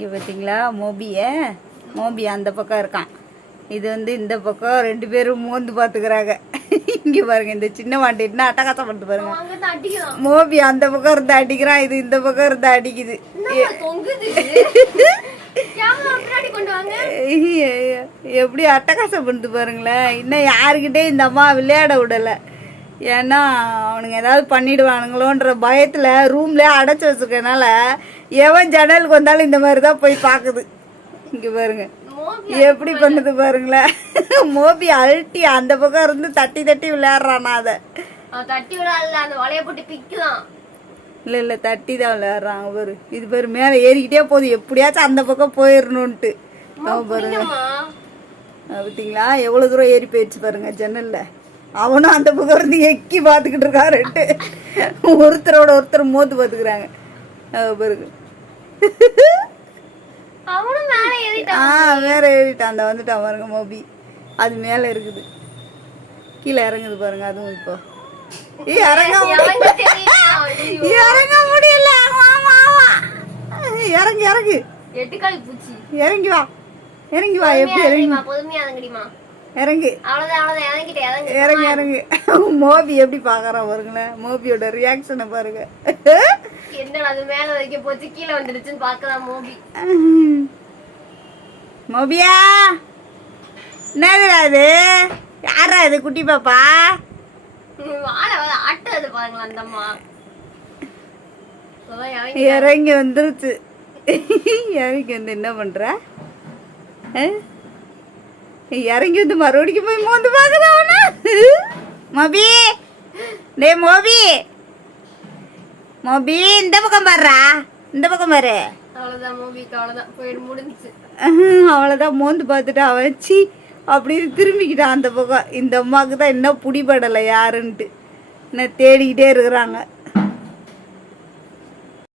இங்கே பார்த்தீங்களா மோபிய? மோபி அந்த பக்கம் இருக்கான். இது வந்து இந்த பக்கம் ரெண்டு பேரும் மோந்து பார்த்துக்கிறாங்க இங்கே பாருங்க இந்த சின்ன வாண்டி என்ன அட்டகாசம் பண்ணிட்டு பாருங்க. மோபி அந்த பக்கம் இருந்து அடிக்கிறான் இது இந்த பக்கம் இருந்து அடிக்குது. எப்படி அட்டகாசம் பண்ணுது பாருங்களேன். இன்னும் யாருக்கிட்டே இந்த அம்மா விளையாட விடலை. ஏன்னா அவனுங்க ஏதாவது பண்ணிடுவானுங்களோன்ற பயத்தில் ரூம்லேயே அடைச்சி வச்சுருக்கனால எவன் ஜன்னலுக்கு வந்தாலும் இந்த மாதிரி தான் போய் பார்க்குது இங்கே பாருங்க. எப்படி பண்ணுது பாருங்களேன். மோபி அழட்டி அந்த பக்கம் இருந்து தட்டி தட்டி விளையாடுறானா அதை. தட்டி விடாதுல அந்த வலைய போட்டு பிக்கலாம் இல்லை இல்லை தட்டி தான் விளையாடுறாங்க பாரு இது பேர் மேலே ஏறிக்கிட்டே போகுது. எப்படியாச்சும் அந்த பக்கம் போயிடணுன்ட்டு அவன் பாருங்க. பார்த்தீங்களா எவ்வளோ தூரம் ஏறி போயிடுச்சு பாருங்க ஜன்னலில். அவனும் அந்த பக்கம் இருந்து எக்கி பார்த்துக்கிட்டு இருக்கான் ரெண்டு ஒருத்தரோட ஒருத்தர் மோத்து பார்த்துக்கிறாங்க. ஏறிட்டான் ஆ வேற ஏறிட்டான். அந்த வந்துட்டான் பாருங்க மோபி அது மேலே இருக்குது. கீழே இறங்குது பாருங்க அதுவும் இப்போ. இறங்க. இறங்க முடியல. இறங்கு இறங்கு இறங்கி. வா. இறங்கி வா. எப்படி இறங்கி இறங்கு. இறங்கி. இறங்கு இறங்கு. மோபி எப்படி பார்க்கறான் பாருங்களேன். மோபியோட ரியாக்ஷனை பாருங்க. என்னடா அது மேல வைக்க போச்சு கீழே வந்துருச்சுன்னு பாக்கலாம் மோபி. மோபியா? என்னதுடா அது யாரா இது குட்டி பாப்பா? ஆட்டுறது பாருங்களா அந்த அம்மா. இறங்கி வந்துருச்சு. இறங்கி வந்து என்ன பண்ற? இறங்கி வந்து மறுபடியும் போய் மோந்து பார்க்குறா அவன? மோபி. டே மோபி. மோபி இந்த பக்கம் பாருடா. இந்த பக்கம் பாரு. அவ்வளவுதான் மூவிக்கு அவ்வளவுதான். போயிட்டு முடிஞ்சுச்சு. அவ்வளோதான் மோந்து பார்த்துட்டு அவன் சி அப்படின்னு திரும்பிக்கிட்டான் அந்த பக்கம். இந்த அம்மாவுக்கு தான் இன்னும் பிடிபடலை யாருன்ட்டு. இன்னும் தேடிக்கிட்டே இருக்கிறாங்க.